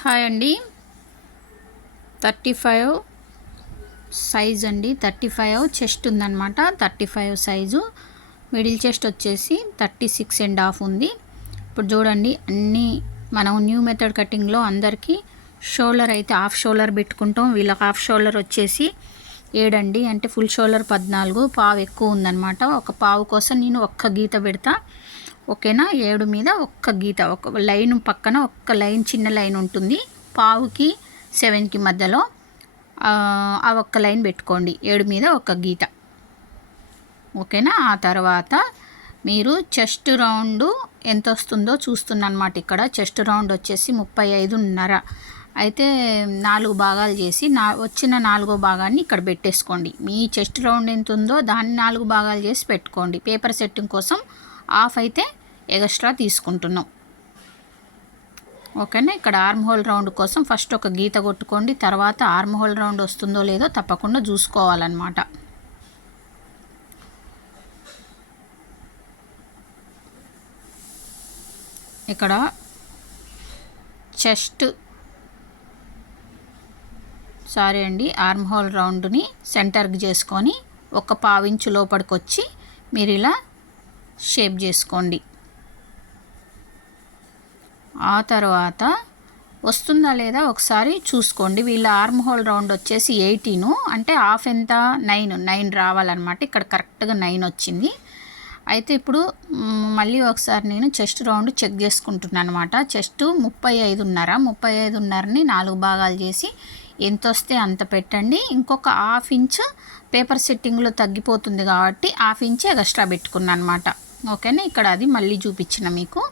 Hi అండి. Thirty five size అండి. Thirty five chest ఉందన్నమాట. Thirty five size. Middle chest వచ్చేసి థర్టీ సిక్స్ అండ్ హాఫ్ ఉంది. ఇప్పుడు చూడండి అన్నీ మనం న్యూ మెథడ్ కటింగ్లో అందరికీ షోల్డర్ అయితే హాఫ్ షోల్డర్ పెట్టుకుంటాం. వీళ్ళకి హాఫ్ షోల్డర్ వచ్చేసి ఏడండి అంటే ఫుల్ షోల్డర్ పద్నాలుగు. పావు ఎక్కువ ఉందన్నమాట. ఒక పావు కోసం నేను ఒక్క గీత పెడతా. ఓకేనా? ఏడు మీద ఒక్క గీత ఒక లైన్ పక్కన ఒక్క లైన్ చిన్న లైన్ ఉంటుంది. పావుకి సెవెన్కి మధ్యలో ఆ ఆ ఒక్క లైన్ పెట్టుకోండి. ఏడు మీద ఒక గీత. ఓకేనా? ఆ తర్వాత మీరు చెస్ట్ రౌండ్ ఎంత వస్తుందో చూస్తున్నాను అనమాట ఇక్కడ. చెస్ట్ రౌండ్ వచ్చేసి ముప్పై ఐదున్నర. అయితే నాలుగు భాగాలు చేసి నా వచ్చిన నాలుగో భాగాన్ని ఇక్కడ పెట్టేసుకోండి. మీ చెస్ట్ రౌండ్ ఎంత ఉందో దాన్ని నాలుగు భాగాలు చేసి పెట్టుకోండి. పేపర్ సెట్టింగ్ కోసం ఆఫ్ అయితే ఎక్స్ట్రా తీసుకుంటున్నాం. ఓకేనా? ఇక్కడ ఆర్మ్ హోల్ రౌండ్ కోసం ఫస్ట్ ఒక గీత కొట్టుకోండి తర్వాత ఆర్మ్ హోల్ రౌండ్ వస్తుందో లేదో తప్పకుండా చూసుకోవాలన్నమాట. ఇక్కడ చెస్ట్ సారీ అండి ఆర్మ్ హోల్ రౌండ్ని సెంటర్కి చేసుకొని ఒక పావించు లోపలికి వచ్చి మీరు ఇలా షేప్ చేసుకోండి. ఆ తర్వాత వస్తుందా లేదా ఒకసారి చూసుకోండి. వీళ్ళ ఆర్మ్ హోల్ రౌండ్ వచ్చేసి ఎయిటీను. అంటే హాఫ్ ఎంత? నైన్. నైన్ రావాలన్నమాట. ఇక్కడ కరెక్ట్గా నైన్ వచ్చింది. అయితే ఇప్పుడు మళ్ళీ ఒకసారి నేను చెస్ట్ రౌండ్ చెక్ చేసుకుంటున్నాను అనమాట చెస్ట్ ముప్పై ఐదున్నర. ముప్పై ఐదున్నరని నాలుగు భాగాలు చేసి ఎంత వస్తే అంత పెట్టండి. ఇంకొక హాఫ్ ఇంచ్ పేపర్ సెట్టింగ్లో తగ్గిపోతుంది కాబట్టి హాఫ్ ఇంచ్ ఎక్స్ట్రా పెట్టుకున్నాను అనమాట ఓకేనా? ఇక్కడ అది మళ్ళీ చూపించిన మీకు.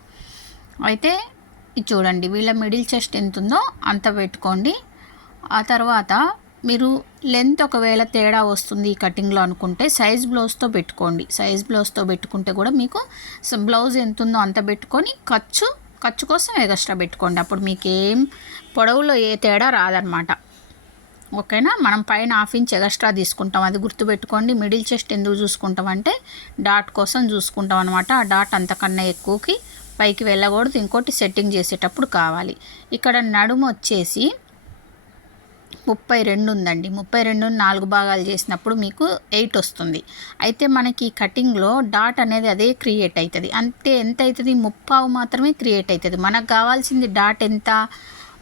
అయితే ఇది చూడండి వీళ్ళ మిడిల్ చెస్ట్ ఎంత ఉందో అంత పెట్టుకోండి. ఆ తర్వాత మీరు లెంత్ ఒకవేళ తేడా వస్తుంది ఈ కటింగ్లో అనుకుంటే సైజ్ బ్లౌజ్తో పెట్టుకోండి. సైజ్ బ్లౌజ్తో పెట్టుకుంటే కూడా మీకు బ్లౌజ్ ఎంత ఉందో అంత పెట్టుకొని ఖర్చు ఖర్చు కోసం ఎగస్ట్రా పెట్టుకోండి. అప్పుడు మీకు ఏం పొడవులో ఏ తేడా రాదనమాట ఓకేనా? మనం పైన హాఫ్ ఇంచ్ ఎగస్ట్రా తీసుకుంటాం. అది గుర్తుపెట్టుకోండి మిడిల్ చెస్ట్ ఎందుకు చూసుకుంటాం అంటే డాట్ కోసం చూసుకుంటాం అనమాట ఆ డాట్ అంతకన్నా ఎక్కువకి పైకి వెళ్ళకూడదు. ఇంకోటి సెట్టింగ్ చేసేటప్పుడు కావాలి. ఇక్కడ నడుము వచ్చేసి ముప్పై రెండు ఉందండి. ముప్పై రెండు నాలుగు భాగాలు చేసినప్పుడు మీకు ఎయిట్ వస్తుంది. అయితే మనకి కటింగ్లో డాట్ అనేది అదే క్రియేట్ అవుతుంది అంటే ఎంత అవుతుంది ముప్పావు మాత్రమే క్రియేట్ అవుతుంది మనకు కావాల్సింది డాట్ ఎంత?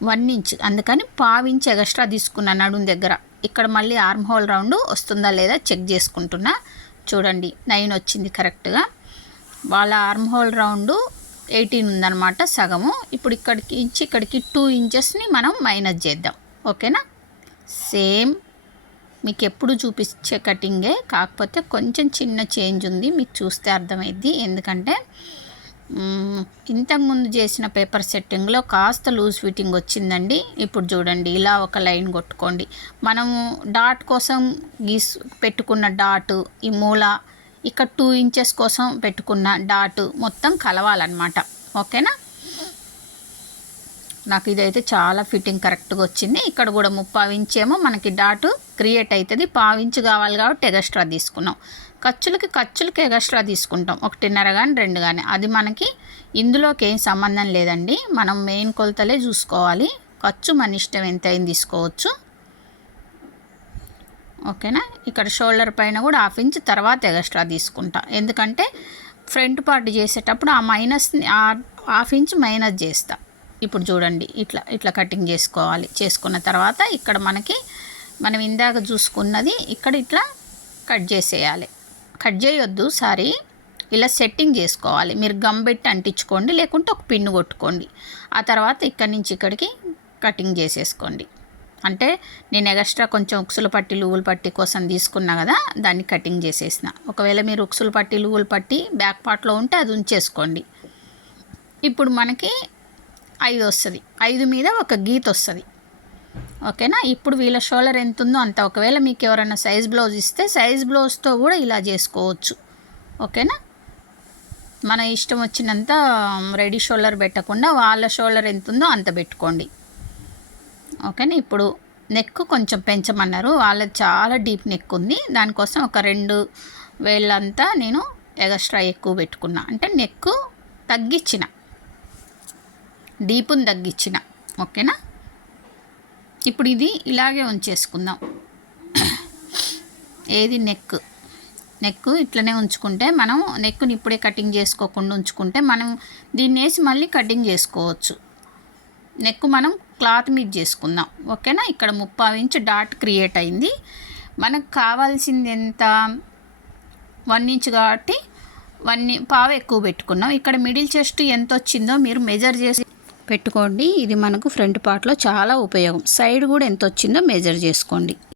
One inch. అందుకని పావు ఇంచ్ ఎక్స్ట్రా తీసుకున్నా నడుము దగ్గర. ఇక్కడ మళ్ళీ ఆర్మ్ హోల్ రౌండ్ వస్తుందా లేదా చెక్ చేసుకుంటున్నా. చూడండి. నైన్ వచ్చింది కరెక్ట్గా. వాళ్ళ ఆర్మ్ హోల్ రౌండ్ ఎయిటీన్ ఉందన్నమాట సగము. ఇప్పుడు ఇక్కడికి ఇంచి ఇక్కడికి టూ ఇంచెస్ని మనం మైనస్ చేద్దాం. ఓకేనా? సేమ్. మీకు ఎప్పుడు చూపించే కటింగే కాకపోతే కొంచెం చిన్న చేంజ్ ఉంది మీకు చూస్తే అర్థమైద్ది. ఎందుకంటే ఇంతకుముందు చేసిన పేపర్ సెట్టింగ్లో కాస్త లూజ్ ఫిట్టింగ్ వచ్చిందండి. ఇప్పుడు చూడండి ఇలా ఒక లైన్ కొట్టుకోండి. మనము డాట్ కోసం గీస్ పెట్టుకున్న డాట్ ఈ మూల ఇక్కడ టూ ఇంచెస్ కోసం పెట్టుకున్న డాట్ మొత్తం కలవాలన్నమాట. ఓకేనా? నాకు ఇదైతే చాలా ఫిట్టింగ్ కరెక్ట్గా వచ్చింది. ఇక్కడ కూడా ముప్పావు ఇంచేమో మనకి డాటు క్రియేట్ అవుతుంది పావించు కావాలి కాబట్టి ఎగస్ట్రా తీసుకున్నాం. ఖర్చులకి ఖర్చులకి ఎగస్ట్రా తీసుకుంటాం. ఒకటిన్నర కానీ రెండు కానీ అది మనకి ఇందులోకి ఏం సంబంధం లేదండి. మనం మెయిన్ కొలతలే చూసుకోవాలి. ఖర్చు మన ఇష్టం ఎంత అయింది తీసుకోవచ్చు. ఓకేనా? ఇక్కడ షోల్డర్ పైన కూడా హాఫ్ ఇంచ్ తర్వాత ఎక్స్ట్రా తీసుకుంటా. ఎందుకంటే ఫ్రంట్ పార్ట్ చేసేటప్పుడు ఆ మైనస్ని హాఫ్ ఇంచ్ మైనస్ చేస్తా. ఇప్పుడు చూడండి ఇట్లా ఇట్లా కటింగ్ చేసుకోవాలి. చేసుకున్న తర్వాత ఇక్కడ మనకి మనం ఇందాక చూసుకున్నది ఇక్కడ ఇట్లా కట్ చేసేయాలి. కట్ చేయొద్దు సారీ. ఇలా సెట్టింగ్ చేసుకోవాలి. మీరు గమ్ పెట్టి అంటించుకోండి లేకుంటే ఒక పిన్ను కొట్టుకోండి. ఆ తర్వాత ఇక్కడి నుంచి ఇక్కడికి కటింగ్ చేసేసుకోండి. అంటే నేను ఎక్స్ట్రా కొంచెం ఉక్సులు పట్టి లూవుల పట్టి కోసం తీసుకున్నా కదా దాన్ని కటింగ్ చేసేసిన. ఒకవేళ మీరు ఉక్సులు పట్టి లూవుల పట్టి బ్యాక్ పార్ట్లో ఉంటే అది ఉంచేసుకోండి. ఇప్పుడు మనకి ఐదు వస్తుంది. ఐదు మీద ఒక గీత వస్తుంది. ఓకేనా? ఇప్పుడు వీళ్ళ షోల్డర్ ఎంత ఉందో అంత. ఒకవేళ మీకు ఎవరైనా సైజ్ బ్లౌజ్ ఇస్తే సైజ్ బ్లౌజ్తో కూడా ఇలా చేసుకోవచ్చు. ఓకేనా? మన ఇష్టం వచ్చినంత రెడీ షోల్డర్ పెట్టకుండా వాళ్ళ షోల్డర్ ఎంత ఉందో అంత పెట్టుకోండి. ఓకేనా ఇప్పుడు నెక్ కొంచెం పెంచమన్నారు. వాళ్ళది చాలా డీప్ నెక్ ఉంది దానికోసం ఒక రెండు వేళ్ళంతా నేను ఎగస్ట్రా ఎక్కువ పెట్టుకున్నా. అంటే నెక్ తగ్గించిన డీపుని తగ్గించిన ఓకేనా? ఇప్పుడు ఇది ఇలాగే ఉంచేసుకుందాం. ఏది నెక్ నెక్ ఇట్లనే ఉంచుకుంటే మనం నెక్ని ఇప్పుడే కటింగ్ చేసుకోకుండా ఉంచుకుంటే మనం దీన్ని వేసి మళ్ళీ కటింగ్ చేసుకోవచ్చు. నెక్ మనం క్లాత్ మీద చేసుకుందాం. ఓకేనా? ఇక్కడ ముప్పై ఇంచ్ డాట్ క్రియేట్ అయింది. మనకు కావాల్సింది ఎంత? వన్ ఇంచ్ కాబట్టి వన్ పావు ఎక్కువ పెట్టుకున్నాం. ఇక్కడ మిడిల్ చెస్ట్ ఎంత వచ్చిందో మీరు మెజర్ చేసి పెట్టుకోండి. ఇది మనకు ఫ్రంట్ పార్ట్లో చాలా ఉపయోగం. సైడ్ కూడా ఎంత వచ్చిందో మెజర్ చేసుకోండి.